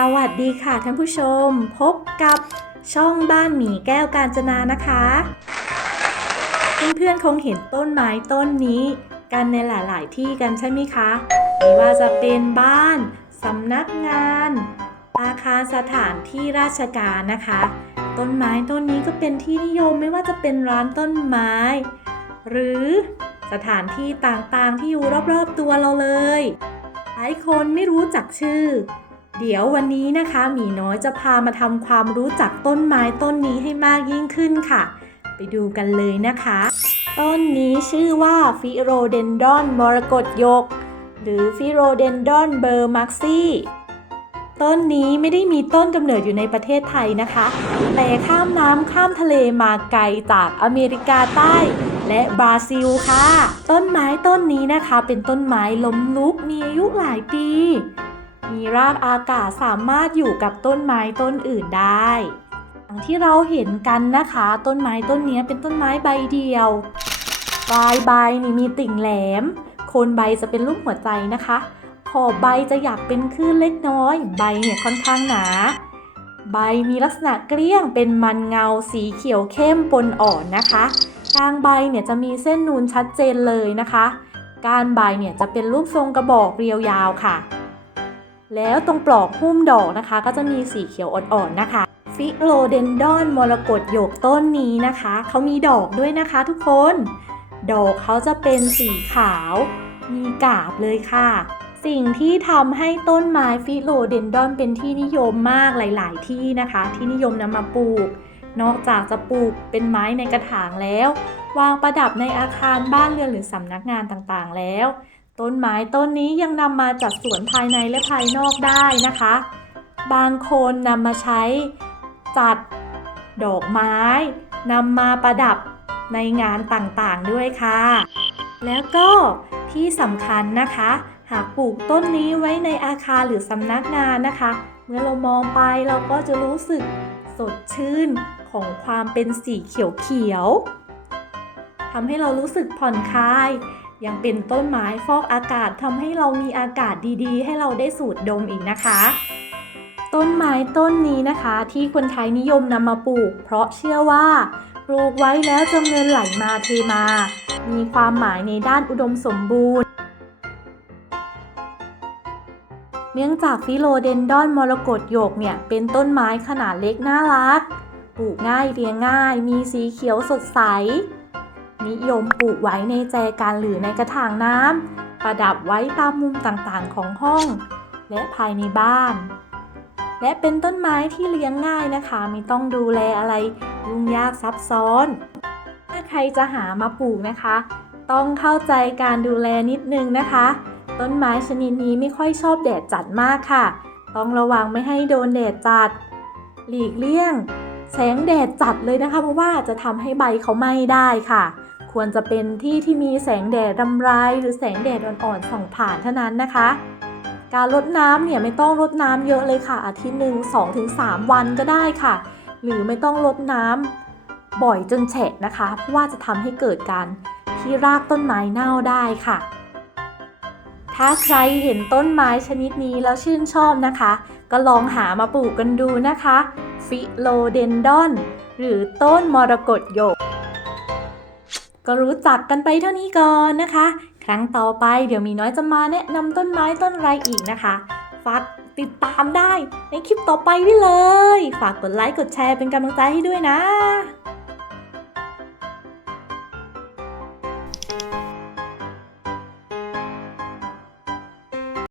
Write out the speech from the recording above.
สวัสดีค่ะท่านผู้ชม พบกับช่องบ้านหมีแก้วกาญจนานะคะ เพื่อนๆคงเห็นต้นไม้ต้นนี้ กันในหลาย ๆ ที่กันใช่ไหมคะไม่ว่าจะเป็นบ้านสำนักงาน อาคารสถานที่ราชการนะคะ ต้นไม้ต้นนี้ก็เป็นที่นิยมไม่ว่าจะเป็นร้านต้นไม้ หรือสถานที่ต่างๆที่อยู่รอบ ๆ ตัวเราเลยหลายคนไม่รู้จักชื่อ เดี๋ยววันนี้นะคะหมีน้อยจะพามาทำความรู้จักต้นไม้ต้นนี้ให้มากยิ่งขึ้นค่ะ ไปดูกันเลยนะคะ ต้นนี้ชื่อว่าฟิโรเดนดอนมรกตยก หรือฟิโรเดนดอนเบอร์มักซี่ต้นนี้ไม่ได้มีต้นกำเนิดอยู่ในประเทศไทยนะคะ แต่ข้ามน้ำข้ามทะเลมาไกลจากอเมริกาใต้ และบราซิลค่ะ ต้นไม้ต้นนี้นะคะ เป็นต้นไม้ล้มลุกมีอายุหลายปี มีรากอากาศสามารถอยู่กับต้นไม้ต้นอื่นได้อย่างที่เราเห็นกันนะคะ ต้นไม้ต้นนี้เป็นต้นไม้ใบเดียวปลายใบนี่มีติ่งแหลม โคนใบจะเป็นรูปหัวใจนะคะ ขอบใบจะอยากเป็นคลื่นเล็กน้อย ใบเนี่ยค่อนข้างหนา ใบมีลักษณะเกลี้ยงเป็นมันเงาสีเขียวเข้มปนอ่อนนะคะกลางใบเนี่ยจะมีเส้นนูนชัดเจนเลยนะคะก้านใบเนี่ยจะเป็นรูปทรงกระบอกเรียวยาวค่ะ แล้วตรงปลอกหุ้มดอกนะคะ ก็จะมีสีเขียวอ่อนๆนะคะฟิโลเดนดอนมรกตหยกต้นนี้นะคะเขามีดอกด้วยนะคะทุกคน ดอกเขาจะเป็นสีขาว มีกาบเลยค่ะ สิ่งที่ทำให้ต้นไม้ฟิโลเดนดอนเป็นที่นิยมมากหลาย ๆ ที่นะคะ ที่นิยมนำมาปลูก นอกจากจะปลูกเป็นไม้ในกระถางแล้ว วางประดับในอาคารบ้านเรือนหรือสำนักงานต่างๆแล้ว ต้นไม้ต้นนี้ยังนำมาจัดสวนภายในและภายนอกได้นะคะ บางคนนำมาใช้จัดดอกไม้นำมาประดับในงานต่างๆด้วยค่ะ แล้วก็ที่สำคัญนะคะ หากปลูกต้นนี้ไว้ในอาคารหรือสำนักงานนะคะ เมื่อเรามองไปเราก็จะรู้สึกสดชื่นของความเป็นสีเขียวๆทำให้เรารู้สึกผ่อนคลาย ยังเป็นต้นไม้ฟอกอากาศทำให้เรามีอากาศดีๆ ให้เราได้สูดดมอีกนะคะ ต้นไม้ต้นนี้นะคะ ที่คนไทยนิยมนำมาปลูก เพราะเชื่อว่าปลูกไว้แล้วจะเงินไหลมาเทมา มีความหมายในด้านอุดมสมบูรณ์ เนื่องจากฟิโลเดนดอนมรกตหยกเนี่ย เป็นต้นไม้ขนาดเล็กน่ารัก ปลูกง่ายเรียงง่าย มีสีเขียวสดใส นิยมปลูกไว้ในแจกันหรือในกระถางน้ำประดับไว้ตามมุมต่างๆของห้อง และภายในบ้าน และเป็นต้นไม้ที่เลี้ยงง่ายนะคะ ไม่ต้องดูแลอะไรยุ่งยากซับซ้อน ถ้าใครจะหามาปลูกนะคะ ต้องเข้าใจการดูแลนิดนึงนะคะ ต้นไม้ชนิดนี้ไม่ค่อยชอบแดดจัดมากค่ะ ต้องระวังไม่ให้โดนแดดจัด หลีกเลี่ยง แสงแดดจัดเลยนะคะ เพราะว่าจะทำให้ใบเขาไหม้ได้ค่ะ ควรจะเป็นที่ที่มีแสงแดดรำไรหรือแสงแดดอ่อนๆส่องผ่านเท่านั้นนะคะ การรดน้ำเนี่ยไม่ต้องรดน้ำเยอะเลยค่ะ อาทิตย์หนึ่ง2-3 วันก็ได้ค่ะ หรือไม่ต้องรดน้ำบ่อยจนแฉะนะคะเพราะว่าจะทำให้เกิดการที่รากต้นไม้เน่าได้ค่ะ ถ้าใครเห็นต้นไม้ชนิดนี้แล้วชื่นชอบนะคะ ก็ลองหามาปลูกกันดูนะคะ ฟิโลเดนดอน หรือต้นมรกตหยก ก็รู้จักกันไปเท่านี้ก่อนนะคะ ครั้งต่อไปเดี๋ยวมีน้อยจะมาแนะนำต้นไม้ต้นอะไรอีกนะคะฝากติดตามได้ในคลิปต่อไปได้เลย ฝากกดไลค์กดแชร์เป็นกำลังใจให้ด้วยนะ